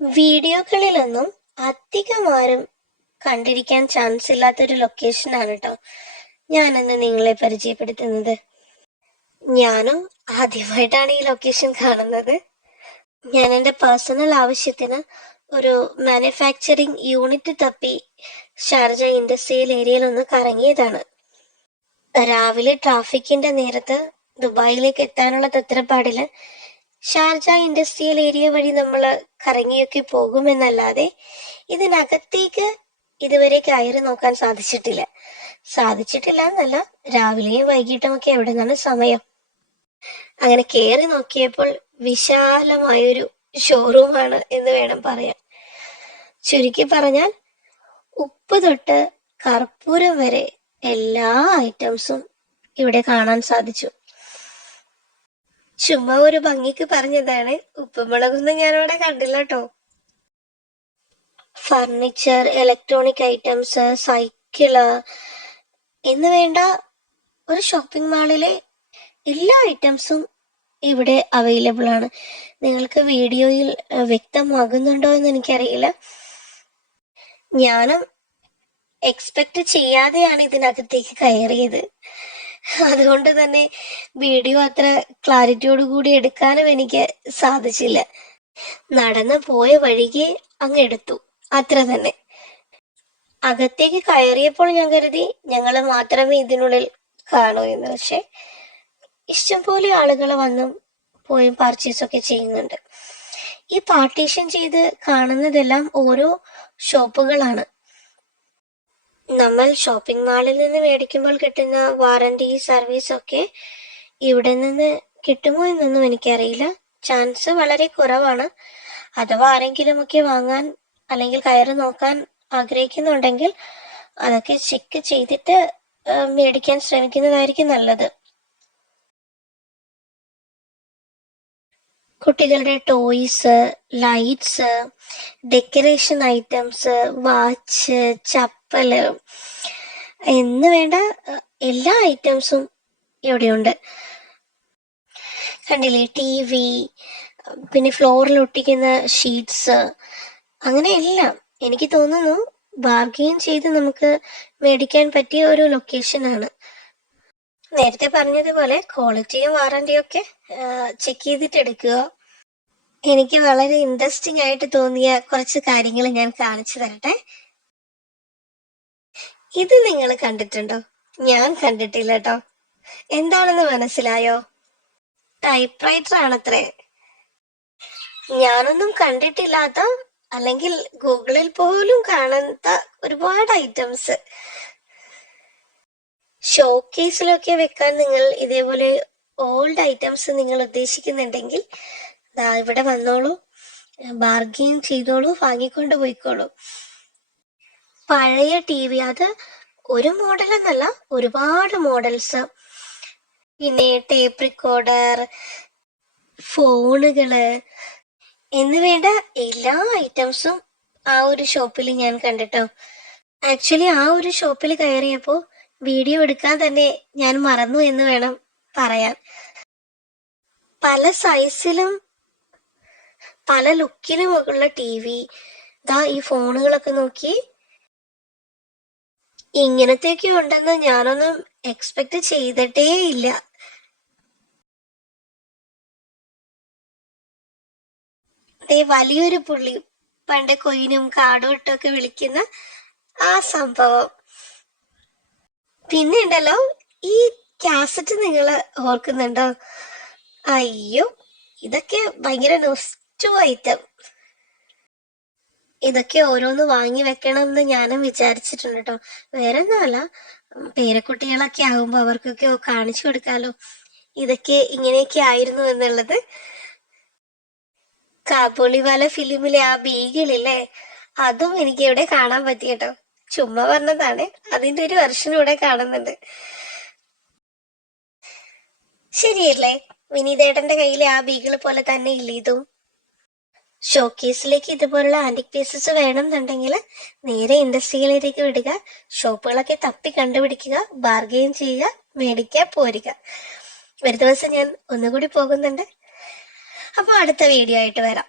വീഡിയോകളിലൊന്നും അധികം ആരും കണ്ടിരിക്കാൻ ചാൻസ് ഇല്ലാത്തൊരു ലൊക്കേഷനാണ് കേട്ടോ ഞാനിന്ന് നിങ്ങളെ പരിചയപ്പെടുത്തുന്നത്. ഞാനും ആദ്യമായിട്ടാണ് ഈ ലൊക്കേഷൻ കാണുന്നത്. ഞാൻ എൻ്റെ പേഴ്സണൽ ആവശ്യത്തിന് ഒരു മാനുഫാക്ചറിങ് യൂണിറ്റ് തപ്പി ഷാർജ ഇൻഡസ്ട്രിയൽ ഏരിയയിൽ ഒന്ന് കറങ്ങിയതാണ്. രാവിലെ ട്രാഫിക്കിന്റെ നേരത്ത് ദുബായിലേക്ക് എത്താനുള്ള തത്രപ്പാടില് ഷാർജ ഇൻഡസ്ട്രിയൽ ഏരിയ വഴി നമ്മൾ കറങ്ങിയൊക്കെ പോകുമെന്നല്ലാതെ ഇതിനകത്തേക്ക് ഇതുവരെ കയറി നോക്കാൻ സാധിച്ചിട്ടില്ല എന്നല്ല, രാവിലെയും വൈകിട്ടുമൊക്കെ എവിടെ നിന്നാണ് സമയം. അങ്ങനെ കയറി നോക്കിയപ്പോൾ വിശാലമായൊരു ഷോറൂമാണ് എന്ന് വേണം പറയാൻ. ചുരുക്കി പറഞ്ഞാൽ ഉപ്പ് തൊട്ട് കർപ്പൂരം വരെ എല്ലാ ഐറ്റംസും ഇവിടെ കാണാൻ സാധിച്ചു. ചുമ്മാ ഒരു ഭംഗിക്ക് പറഞ്ഞതാണ്, ഉപ്പുമുളകൊന്നും ഞാനിവിടെ കണ്ടില്ല കേട്ടോ. ഫർണിച്ചർ, ഇലക്ട്രോണിക് ഐറ്റംസ്, സൈക്കിള് എന്ന് വേണ്ട ഒരു ഷോപ്പിംഗ് മാളിലെ എല്ലാ ഐറ്റംസും ഇവിടെ അവൈലബിൾ ആണ്. നിങ്ങൾക്ക് വീഡിയോയിൽ വ്യക്തമാകുന്നുണ്ടോ എന്ന് എനിക്കറിയില്ല. ഞാനും എക്സ്പെക്ട് ചെയ്യാതെയാണ് ഇതിനകത്തേക്ക് കയറിയത്. അതുകൊണ്ട് തന്നെ വീഡിയോ അത്ര ക്ലാരിറ്റിയോട് കൂടി എടുക്കാനും എനിക്ക് സാധിച്ചില്ല. നടന്നു പോയ വഴിക്ക് അങ്ങ് എടുത്തു, അത്ര തന്നെ. അകത്തേക്ക് കയറിയപ്പോൾ ഞാൻ കരുതി ഞങ്ങൾ മാത്രമേ ഇതിനുള്ളിൽ കാണൂ എന്ന്. പക്ഷെ ഇഷ്ടംപോലെ ആളുകൾ വന്നും പോയും പർച്ചേസ് ഒക്കെ ചെയ്യുന്നുണ്ട്. ഈ പാർട്ടീഷൻ ചെയ്ത് കാണുന്നതെല്ലാം ഓരോ ഷോപ്പുകളാണ്. നമ്മൾ ഷോപ്പിംഗ് മാളിൽ നിന്ന് മേടിക്കുമ്പോൾ കിട്ടുന്ന വാറന്റി സർവീസ് ഒക്കെ ഇവിടെ നിന്ന് കിട്ടുമോ എന്നൊന്നും എനിക്കറിയില്ല. ചാൻസ് വളരെ കുറവാണ്. അഥവാ ആരെങ്കിലും ഒക്കെ വാങ്ങാൻ അല്ലെങ്കിൽ കയറി നോക്കാൻ ആഗ്രഹിക്കുന്നുണ്ടെങ്കിൽ അതൊക്കെ ചെക്ക് ചെയ്തിട്ട് മേടിക്കാൻ ശ്രമിക്കുന്നതായിരിക്കും നല്ലത്. കുട്ടികളുടെ toys, lights, decoration items, watch, chappal എന്ന് വേണ്ട എല്ലാ ഐറ്റംസും ഇവിടെയുണ്ട്. കണ്ടില്ലേ, TV, പിന്നെ ഫ്ലോറിൽ ഒട്ടിക്കുന്ന ഷീറ്റ്സ്, അങ്ങനെ എല്ലാം. എനിക്ക് തോന്നുന്നു ബാർഗെയിൻ ചെയ്ത് നമുക്ക് മേടിക്കാൻ പറ്റിയ ഒരു ലൊക്കേഷനാണ്. നേരത്തെ പറഞ്ഞതുപോലെ ക്വാളിറ്റിയും വാറന്റിയും ഒക്കെ ചെക്ക് ചെയ്തിട്ട് എടുക്കുക. എനിക്ക് വളരെ ഇൻട്രസ്റ്റിംഗ് ആയിട്ട് തോന്നിയ കുറച്ച് കാര്യങ്ങൾ ഞാൻ കാണിച്ചു തരട്ടെ. ഇത് നിങ്ങൾ കണ്ടിട്ടുണ്ടോ? ഞാൻ കണ്ടിട്ടില്ല കേട്ടോ. എന്താണെന്ന് മനസ്സിലായോ? ടൈപ്പ് റൈറ്റർ ആണത്രേ. ഞാനൊന്നും കണ്ടിട്ടില്ലാത്ത, അല്ലെങ്കിൽ ഗൂഗിളിൽ പോലും കാണാത്ത ഒരുപാട് ഐറ്റംസ്. ഷോക്കേസിലൊക്കെ വെക്കാൻ നിങ്ങൾ ഇതേപോലെ ഓൾഡ് ഐറ്റംസ് നിങ്ങൾ ഉദ്ദേശിക്കുന്നുണ്ടെങ്കിൽ ഇവിടെ വന്നോളൂ, ബാർഗെയിൻ ചെയ്തോളൂ, വാങ്ങിക്കൊണ്ട് പോയിക്കോളൂ. പഴയ TV, അത് ഒരു മോഡൽ എന്നല്ല, ഒരുപാട് മോഡൽസ്. പിന്നെ ടേപ്പ് റെക്കോർഡർ, ഫോണുകള് എന്ന് വേണ്ട എല്ലാ ഐറ്റംസും ആ ഒരു ഷോപ്പിൽ ഞാൻ കണ്ടിട്ടോ. ആക്ച്വലി ആ ഒരു ഷോപ്പിൽ കയറിയപ്പോ വീഡിയോ എടുക്കാൻ തന്നെ ഞാൻ മറന്നു എന്ന് വേണം പറയാൻ. പല സൈസിലും പല ലുക്കിലും ഉള്ള TV, ഈ ഫോണുകളൊക്കെ നോക്കി. ഇങ്ങനത്തെയൊക്കെ ഉണ്ടെന്ന് ഞാനൊന്നും എക്സ്പെക്ട് ചെയ്തിട്ടേ ഇല്ല. വലിയൊരു പുള്ളി, പണ്ട് കൊയിനും കാടും ഇട്ടൊക്കെ വിളിക്കുന്ന ആ സംഭവം. പിന്നെ ഉണ്ടല്ലോ ഈ കാസറ്റ്, നിങ്ങൾ ഓർക്കുന്നുണ്ടോ? അയ്യോ, ഇതൊക്കെ ഭയങ്കര നൊസ്റ്റു ഐറ്റം. ഇതൊക്കെ ഓരോന്ന് വാങ്ങി വെക്കണം എന്ന് ഞാനും വിചാരിച്ചിട്ടുണ്ട് കേട്ടോ. വേറെ ഒന്നുമല്ല, പേരക്കുട്ടികളൊക്കെ ആകുമ്പോ അവർക്കൊക്കെ കാണിച്ചു കൊടുക്കാലോ ഇതൊക്കെ ഇങ്ങനെയൊക്കെ ആയിരുന്നു എന്നുള്ളത്. കാബൂളിവാല ഫിലിമിലെ ആ ബീഗിളില്ലേ, അതും എനിക്ക് ഇവിടെ കാണാൻ പറ്റിയട്ടോ. ചുമ്മാ പറഞ്ഞതാണ്, അതിന്റെ ഒരു വെർഷൻ ഇവിടെ കാണുന്നുണ്ട്. ശരിയല്ലേ? വിനീതേട്ടന്റെ കയ്യിലെ ആ ബീഗിള് പോലെ തന്നെ ഇല്ല ഇതും. ഷോക്കേസിലേക്ക് ഇതുപോലുള്ള ആന്റിക് പീസസ് വേണമെന്നുണ്ടെങ്കിൽ നേരെ ഇൻഡസ്ട്രിയിലേക്ക് വിടുക, ഷോപ്പുകളൊക്കെ തപ്പി കണ്ടുപിടിക്കുക, ബാർഗെയിൻ ചെയ്യുക, മേടിക്കുക, പോരുക. ഒരു ദിവസം ഞാൻ ഒന്നുകൂടി പോകുന്നുണ്ട്. അപ്പോൾ അടുത്ത വീഡിയോ ആയിട്ട് വരാം.